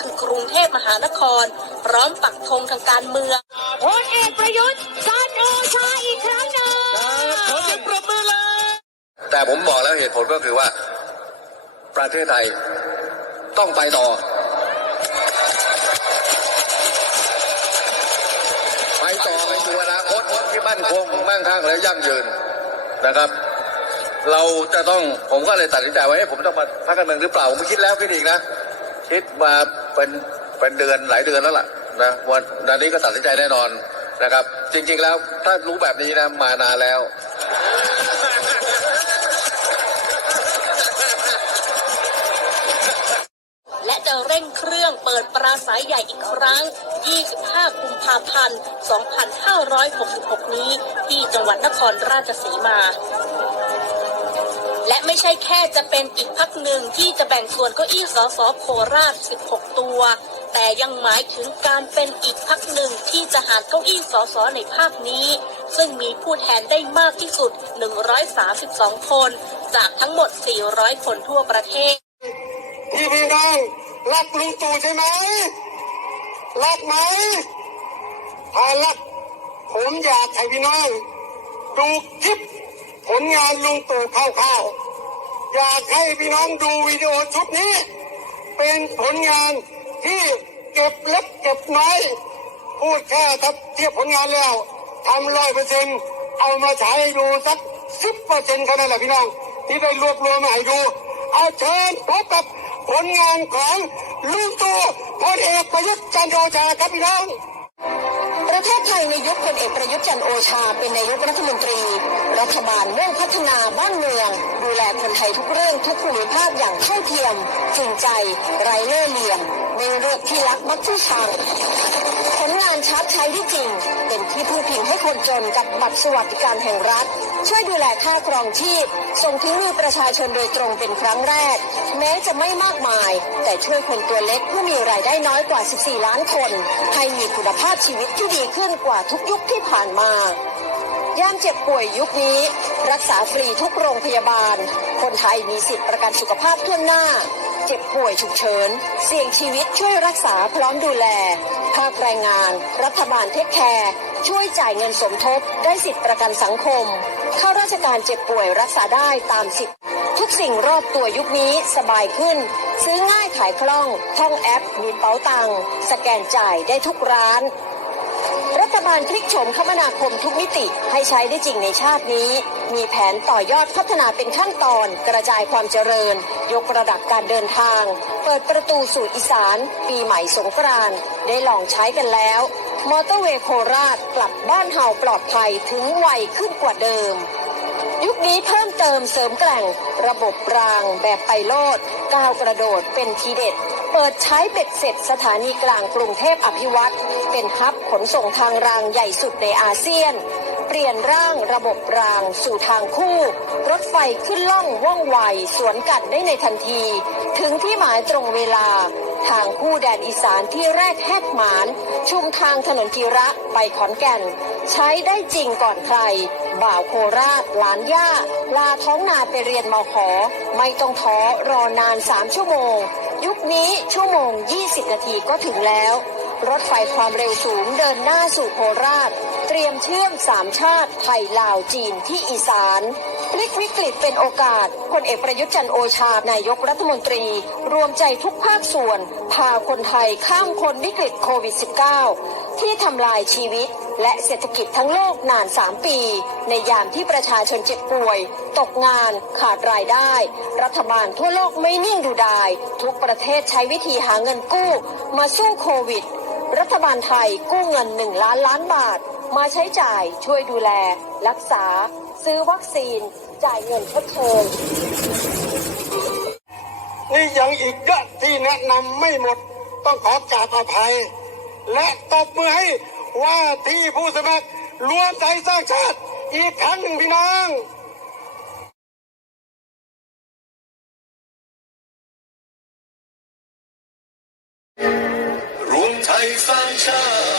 คือกรุงเทพมหานคร พร้อมปักธงทางการเมืองพลเอกประยุทธ์จันทร์โอชาอีกครั้งหนึ่งขอเสียงปรบมือเลย แต่ผมบอกแล้วเหตุผลก็คือว่า ประเทศไทยต้องไปต่อ ไปต่อไปสู่อนาคตที่มั่นคงมั่งคั่งและยั่งยืนนะครับเราจะต้องผมก็เลยตัดสินใจว่าเอ๊ะผมต้องมาพักการเมืองหรือเปล่า ผมคิดแล้วคิดอีกนะ คิดมาเป็นเป็นเดือนหลายเดือนแล้วล่ะนะวันวันนี้ก็ตัดสินใจแน่นอนนะครับ จริง ๆ แล้วถ้ารู้แบบนี้นะมานานแล้วและจะเร่งเครื่องเปิดปราศัยใหญ่อีกครั้ง 25 กุมภาพันธ์ 2566 นี้ ที่จังหวัดนครราชสีมา และไม่ใช่แค่จะเป็นอีกพักหนึ่งที่จะแบ่งส่วนเก้าอี้สสโคราช 16 ตัว แต่ยังหมายถึงการเป็นอีกพักหนึ่งที่จะหารเก้าอี้สสในภาคนี้ ซึ่งมีผู้แทนได้มากที่สุด 132 คน จากทั้งหมด 400 คนทั่วประเทศพี่พี่น้องรักลุงตู่ใช่ไหมรักไหมถ้ารักผมอยากให้พี่น้องดูคลิปผลงานลุงตู่คร่าวๆ อยากให้พี่น้องดูวิดีโอชุดนี้ เป็นผลงานที่เก็บเล็กเก็บน้อยพูดแค่ทับเทียบผลงานแล้วทำร้อยเปอร์เซ็นต์เอามาใช้ให้ดูสักสิบเปอร์เซ็นต์แค่นั้นแหละพี่น้อง ที่ได้รวบรวมมาให้ดู เอาเชิญพบกับผลงานของลุงตู่พลเอกประยุทธ์จันทร์โอชาครับพี่น้อง ประเทศไทยในยุคพลเอกประยุทธ์จันทร์โอชาเป็นนายกรัฐมนตรี รัฐบาลมุ่งพัฒนาบ้านเมือง ดูแลคนไทยทุกเรื่องทุกภูมิภาคอย่างเท่าเทียมจริงใจไร้เล่ห์เหลี่ยมไม่เลือกที่รักมักที่ชังผลงานชัดใช้ได้จริง เป็นที่พึ่งพิงให้คนจนกับบัตรสวัสดิการแห่งรัฐ ช่วยดูแลค่าครองชีพ ส่งถึงมือประชาชนโดยตรงเป็นครั้งแรก แม้จะไม่มากมาย แต่ช่วยคนตัวเล็กผู้มีรายได้น้อยกว่า 14 ล้านคน ให้มีคุณภาพชีวิตที่ดีขึ้นกว่าทุกยุคที่ผ่านมา ย่ามเจ็บป่วยยุคนี้ รักษาฟรีทุกโรงพยาบาล คนไทยมีสิทธิประกันสุขภาพทั่วหน้า เจ็บป่วยฉุกเฉิน เสี่ยงชีวิตช่วยรักษาพร้อมดูแล ภาคแรงงาน รัฐบาลเทคแคร์ช่วยจ่ายเงินสมทบได้สิทธิประกันสังคม เข้าราชการเจ็บป่วยรักษาได้ตามสิทธิทุกสิ่งรอบตัวยุคนี้สบายขึ้น ซื้อง่ายขายคล่องท่องแอป มีเป๋าตังค์สแกนจ่ายได้ทุกร้าน บาลพลิกโฉมคมนาคมทุกมิติให้ใช้ได้จริงในชาตินี้ มีแผนต่อยอดพัฒนาเป็นขั้นตอน กระจายความเจริญ ยกระดับการเดินทาง เปิดประตูสู่อีสาน ปีใหม่สงกรานต์ได้ลองใช้กันแล้ว มอเตอร์เวย์โคราชกลับบ้านเฮาปลอดภัยถึงไวขึ้นกว่าเดิมยุคนี้เพิ่มเติมเสริมแกร่ง ระบบรางแบบไปโลดก้าวกระโดดเป็นทีเด็ด เปิดใช้เบ็ดเสร็จสถานีกลางกรุงเทพอภิวัตรเป็นฮับขนส่งทางรางใหญ่สุดในอาเซียน เปลี่ยนร่างระบบรางสู่ทางคู่ รถไฟขึ้นล่องว่องไวสวนกัดได้ในทันที ถึงที่หมายตรงเวลา ทางคู่แดนอีสานที่แรกแหกหมาน ชุมทางถนนกีระไปขอนแก่น ใช้ได้จริงก่อนใครบ่าวโคราชหลานย่า ลาท้องนาไปเรียนมขอ ไม่ต้องท้อรอนานสามชั่วโมง ยุคนี้ชั่วโมง 20 นาทีก็ถึงแล้ว รถไฟความเร็วสูงเดินหน้าสู่โคราช เตรียมเชื่อมสามชาติไทยลาวจีนที่อีสาน พลิกวิกฤตเป็นโอกาสพลเอกประยุทธ์จันโอชา นายกรัฐมนตรี รวมใจทุกภาคส่วน พาคนไทยข้ามคนวิกฤตโควิด -19 ที่ทำลายชีวิตและเศรษฐกิจทั้งโลกนาน 3 ปี ในยามที่ประชาชนเจ็บป่วย ตกงาน ขาดรายได้ รัฐบาลทั่วโลกไม่นิ่งดูดาย ทุกประเทศใช้วิธีหาเงินกู้ มาสู้โควิด รัฐบาลไทยกู้เงิน 1 ล้านล้านบาท มาใช้จ่ายช่วยดูแล รักษา ซื้อวัคซีน จ่ายเงินชดเชยนี่ยังอีกเยอะที่แนะนำไม่หมดต้องขอกราบอภัย และตบมือให้ว่าที่ผู้สมัครรวมใจสร้างชาติ อีกครั้งหนึ่งพี่น้องรวมไทยสร้างชาติ